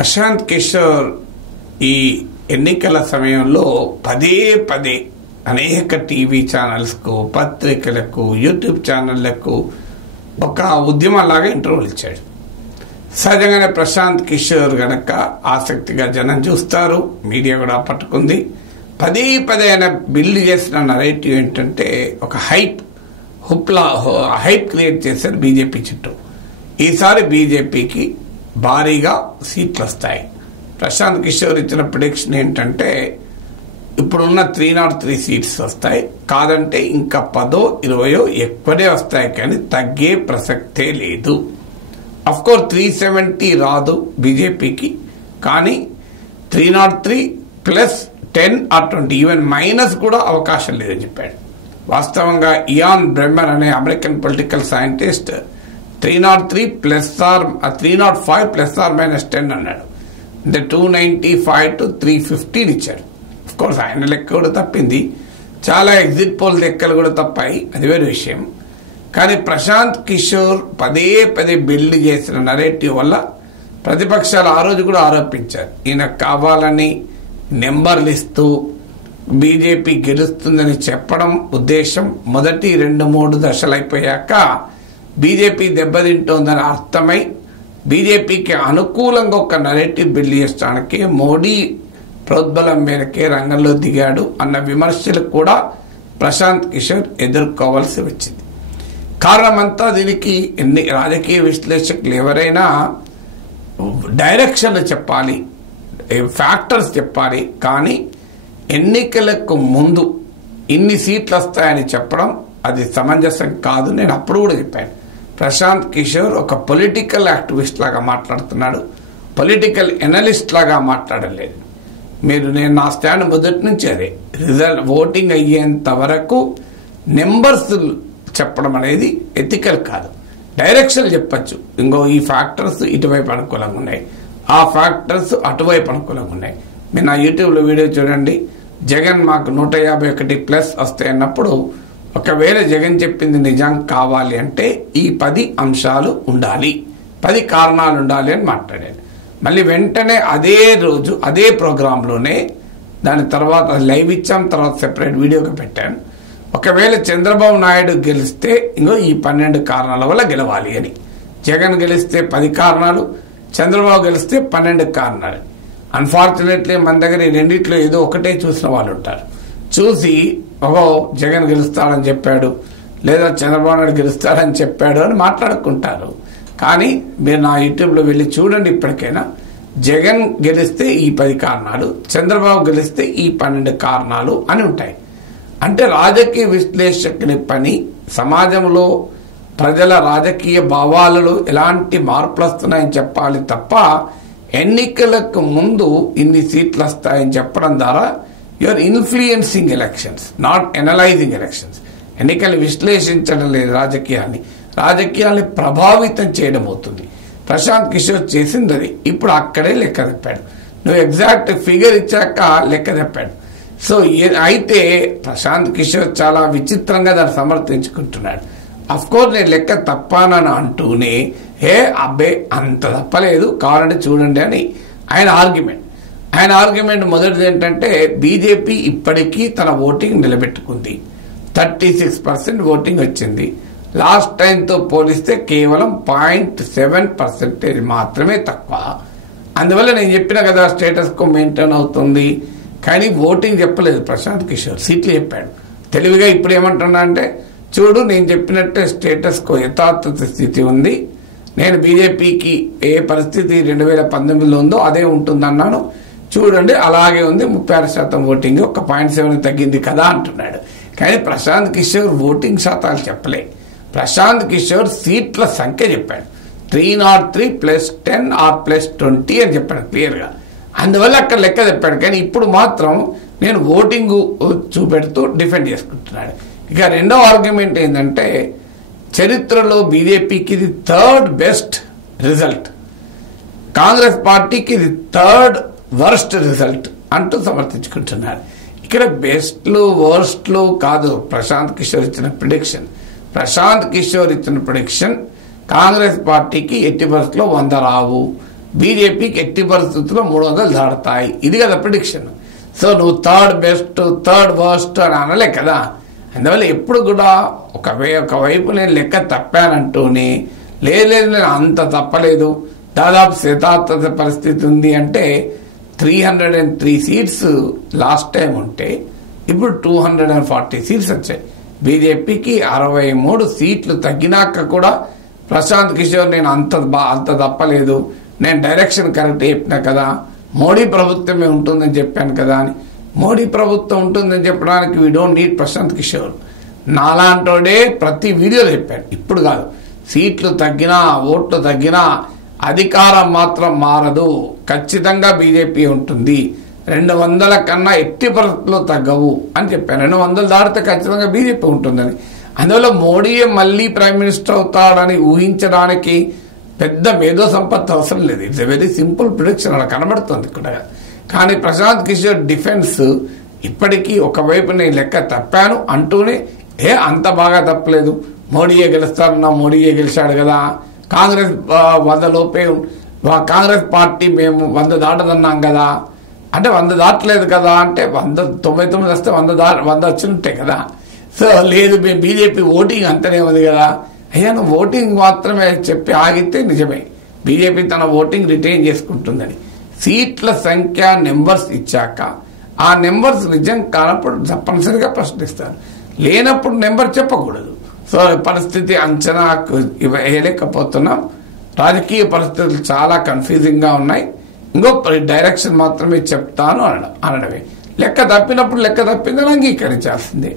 ప్రశాంత్ కిషోర్ ఈ ఎన్నికల సమయంలో పదే పదే అనేక టీవీ ఛానల్స్కు, పత్రికలకు, యూట్యూబ్ ఛానళ్లకు ఒక ఉద్యమంలాగా ఇంటర్వ్యూలు ఇచ్చాడు. సహజంగానే ప్రశాంత్ కిషోర్ గనక ఆసక్తిగా జనం చూస్తారు, మీడియా కూడా పట్టుకుంది. పదే పదే ఆయన బిల్డ్ చేసిన నరేటివ్ ఏంటంటే ఒక హైప్ క్రియేట్ చేశారు బీజేపీ చుట్టూ. ఈసారి బీజేపీకి భారీగా సీట్లు వస్తాయి. ప్రశాంత్ కిషోర్ ఇచ్చిన ప్రిడిక్షన్ ఏంటంటే ఇప్పుడున్న 303 సీట్స్ వస్తాయి, కాదంటే ఇంకా 10-20 ఎక్కువనే వస్తాయి, కానీ తగ్గే ప్రసక్తే లేదు. అఫ్కోర్స్ 370 రాదు బీజేపీకి, కానీ 303 ప్లస్ 10 or 20 ఈవెన్ మైనస్ కూడా అవకాశం లేదని చెప్పాడు. వాస్తవంగా ఇయాన్ బ్రెమర్ అనే American political scientist 303 plus R 305 plus R minus 10 అన్నాడు. అంటే 295 to 315 ఇచ్చాడు. అఫ్కోర్స్ ఆయన లెక్క కూడా తప్పింది, చాలా ఎగ్జిట్ పోల్ లెక్కలు కూడా తప్పాయి, అది వేరే విషయం. కానీ ప్రశాంత్ కిషోర్ పదే పదే బిల్డ్ చేసిన నరేటివ్ వల్ల ప్రతిపక్షాలు ఆ రోజు కూడా ఆరోపించారు, ఈయన కావాలని నెంబర్లు ఇస్తూ బీజేపీ గెలుస్తుందని చెప్పడం ఉద్దేశం. మొదటి 2-3 దశలు అయిపోయాక బీజేపీ దెబ్బతింటోందని అర్థమై బీజేపీకి అనుకూలంగా ఒక నరేటివ్ బిల్డ్ చేయడానికి మోడీ ప్రోద్బలం మేరకే రంగంలో దిగాడు అన్న విమర్శలు కూడా ప్రశాంత్ కిషోర్ ఎదుర్కోవాల్సి వచ్చింది. కారణమంతా దీనికి ఎన్ని రాజకీయ విశ్లేషకులు ఎవరైనా డైరెక్షన్లు చెప్పాలి, ఫ్యాక్టర్స్ చెప్పాలి, కానీ ఎన్నికలకు ముందు ఇన్ని సీట్లు వస్తాయని చెప్పడం అది సమంజసం కాదు. నేను అప్పుడు కూడా చెప్పాను, ప్రశాంత్ కిషోర్ ఒక పొలిటికల్ యాక్టివిస్ట్ లాగా మాట్లాడుతున్నాడు, పొలిటికల్ ఎనలిస్ట్ లాగా మాట్లాడలేదు. నేను నా స్టాండ్ మొదటి నుంచి అదే, రిజల్ట్ ఓటింగ్ అయ్యేంత వరకు నెంబర్స్ చెప్పడం అనేది ఎథికల్ కాదు. డైరెక్షన్ చెప్పచ్చు, ఇంకో ఈ ఫ్యాక్టర్స్ ఇటువైపు అనుకూలంగా ఉన్నాయి, ఆ ఫ్యాక్టర్స్ అటువైపు అనుకూలంగా ఉన్నాయి. మీరు నా యూట్యూబ్లో వీడియో చూడండి, జగన్ మాకు 151 ప్లస్ వస్తాయి అన్నప్పుడు ఒకవేళ జగన్ చెప్పింది నిజం కావాలి అంటే ఈ 10 అంశాలు ఉండాలి, 10 కారణాలు ఉండాలి అని మాట్లాడాను. మళ్ళీ వెంటనే అదే రోజు అదే ప్రోగ్రాంలోనే దాని తర్వాత లైవ్ ఇచ్చాం, తర్వాత సెపరేట్ వీడియోగా పెట్టాను. ఒకవేళ చంద్రబాబు నాయుడు గెలిస్తే ఇంకో ఈ 12 కారణాల వల్ల గెలవాలి అని. జగన్ గెలిస్తే 10 కారణాలు, చంద్రబాబు గెలిస్తే 12 కారణాలు. అన్ఫార్చునేట్లీ మన దగ్గర ఈ రెండిట్లో ఏదో ఒకటే చూసిన వాళ్ళు ఉంటారు. చూసి జగన్ గెలుస్తాడని చెప్పాడు, లేదా చంద్రబాబు నాయుడు గెలుస్తాడని చెప్పాడు అని మాట్లాడుకుంటారు. కానీ మీరు నా యూట్యూబ్లో వెళ్ళి చూడండి, ఇప్పటికైనా జగన్ గెలిస్తే ఈ 10 కారణాలు, చంద్రబాబు గెలిస్తే ఈ 12 కారణాలు అని ఉంటాయి. అంటే రాజకీయ విశ్లేషకుని పని సమాజంలో ప్రజల రాజకీయ భావాలలో ఎలాంటి మార్పులు వస్తున్నాయని చెప్పాలి తప్ప ఎన్నికలకు ముందు ఇన్ని సీట్లు వస్తాయని చెప్పడం ద్వారా you're influencing elections, not analysing elections. ఎన్నికలు విశ్లేషించడం లేదు, రాజకీయాల్ని ప్రభావితం చేయడం అవుతుంది. ప్రశాంత్ కిషోర్ చేసింది అది. ఇప్పుడు అక్కడే లెక్క చెప్పాడు, నువ్వు ఎగ్జాక్ట్ ఫిగర్ ఇచ్చాక లెక్క చెప్పాడు. సో అయితే ప్రశాంత్ కిషోర్ చాలా విచిత్రంగా దాన్ని సమర్థించుకుంటున్నాడు. అఫ్కోర్స్ నేను లెక్క తప్పానని అంటూనే అబ్బే అంత తప్పలేదు, కావాలంటే చూడండి అని ఆయన ఆర్గ్యుమెంట్ మొదటిది ఏంటంటే బీజేపీ ఇప్పటికీ తన ఓటింగ్ నిలబెట్టుకుంది, 36% ఓటింగ్ వచ్చింది. లాస్ట్ టైంతో పోలిస్తే కేవలం 0.7% మాత్రమే తక్కువ. అందువల్ల నేను చెప్పిన కదా స్టేటస్ కో మెయింటైన్ అవుతుంది, కానీ ఓటింగ్ చెప్పలేదు ప్రశాంత్ కిషోర్, సీట్లు చెప్పాడు తెలివిగా. ఇప్పుడు ఏమంటున్నా అంటే చూడు నేను చెప్పినట్టే స్టేటస్ కో యథార్థ స్థితి ఉంది, నేను బీజేపీకి ఏ పరిస్థితి 2019లో ఉందో అదే ఉంటుందన్నాను, చూడండి అలాగే ఉంది, 36% ఓటింగ్, ఒక 0.7 తగ్గింది కదా అంటున్నాడు. కానీ ప్రశాంత్ కిషోర్ ఓటింగ్ శాతాలు చెప్పలే, ప్రశాంత్ కిషోర్ సీట్ల సంఖ్య చెప్పాడు. 303 ప్లస్ 10 ఆర్ ప్లస్ 20 అని చెప్పాడు క్లియర్గా. అందువల్ల అక్కడ లెక్క చెప్పాడు. కానీ ఇప్పుడు మాత్రం నేను ఓటింగ్ చూపెడుతూ డిఫెండ్ చేసుకుంటున్నాడు. ఇక రెండవ ఆర్గ్యుమెంట్ ఏంటంటే చరిత్రలో బీజేపీకి ఇది 3rd బెస్ట్ రిజల్ట్, కాంగ్రెస్ పార్టీకి ఇది 3rd వర్స్ట్ రిజల్ట్ అంటూ సమర్థించుకుంటున్నారు. ఇక్కడ బెస్ట్లు వర్స్ట్లు కాదు ప్రశాంత్ కిషోర్ ఇచ్చిన ప్రిడిక్షన్. ప్రశాంత్ కిషోర్ ఇచ్చిన ప్రిడిక్షన్ కాంగ్రెస్ పార్టీకి ఎట్టి పరిస్థితుల్లో 100 రావు, బీజేపీకి ఎట్టి పరిస్థితుల్లో 300 దాడతాయి. ఇది కదా ప్రిడిక్షన్. సో నువ్వు థర్డ్ బెస్ట్, థర్డ్ వర్స్ట్ అని అనలే కదా. అందువల్ల ఎప్పుడు కూడా ఒకవైపు నేను లెక్క తప్పానంటూనే లేదు నేను అంత తప్పలేదు, దాదాపు శతాబ్ద పరిస్థితి ఉంది అంటే 303 సీట్స్ లాస్ట్ టైం ఉంటే ఇప్పుడు 240 సీట్స్ వచ్చాయి. బీజేపీకి 63 సీట్లు తగ్గినాక కూడా ప్రశాంత్ కిషోర్ నేను అంత తప్పలేదు, నేను డైరెక్షన్ కరెక్ట్ చెప్పినా కదా, మోడీ ప్రభుత్వమే ఉంటుందని చెప్పాను కదా అని. మోడీ ప్రభుత్వం ఉంటుందని చెప్పడానికి we don't need Prashant Kishor. నాలాంటోడే ప్రతి వీడియోలో చెప్పాను. ఇప్పుడు కాదు, సీట్లు తగ్గినా ఓట్లు తగ్గినా అధికారం మాత్రం మారదు, ఖచ్చితంగా బీజేపీ ఉంటుంది, 200 కన్నా ఎట్టి పరిస్థితుల్లో తగ్గవు అని చెప్పాను. 200 దాటితే ఖచ్చితంగా బీజేపీ ఉంటుందని. అందువల్ల మోడీయే మళ్ళీ ప్రైమ్ మినిస్టర్ అవుతాడని ఊహించడానికి పెద్ద మేధో సంపత్తి అవసరం లేదు. It's a very simple prediction అలా కనబడుతుంది ఇక్కడ. కానీ ప్రశాంత్ కిషోర్ డిఫెన్స్ ఇప్పటికీ ఒకవైపు నేను లెక్క తప్పాను అంటూనే అంత బాగా తప్పలేదు, మోడీయే గెలుస్తారన్నా మోడీయే గెలిచాడు కదా, కాంగ్రెస్ 100 లోపే, కాంగ్రెస్ పార్టీ మేము 100 దాటదన్నాం కదా అంటే 100 దాటలేదు కదా అంటే 99 వస్తే 100 వచ్చినట్టే కదా. సో లేదు మేము బీజేపీ ఓటింగ్ అంతనే ఉంది కదా. అయ్యా నువ్వు ఓటింగ్ మాత్రమే చెప్పి ఆగితే నిజమే బీజేపీ తన ఓటింగ్ రిటైన్ చేసుకుంటుందని. సీట్ల సంఖ్య నెంబర్స్ ఇచ్చాక ఆ నెంబర్స్ నిజం కానప్పుడు తప్పనిసరిగా ప్రశ్నిస్తారు, లేనప్పుడు నెంబర్ చెప్పకూడదు. సో పరిస్థితి అంచనా వేయలేకపోతున్నాం. రాజకీయ పరిస్థితులు చాలా కన్ఫ్యూజింగ్గా ఉన్నాయి. ఇంకో డైరెక్షన్ మాత్రమే చెప్తాను అనడమే. లెక్క తప్పినప్పుడు లెక్క తప్పిందని అంగీకరించాల్సిందే.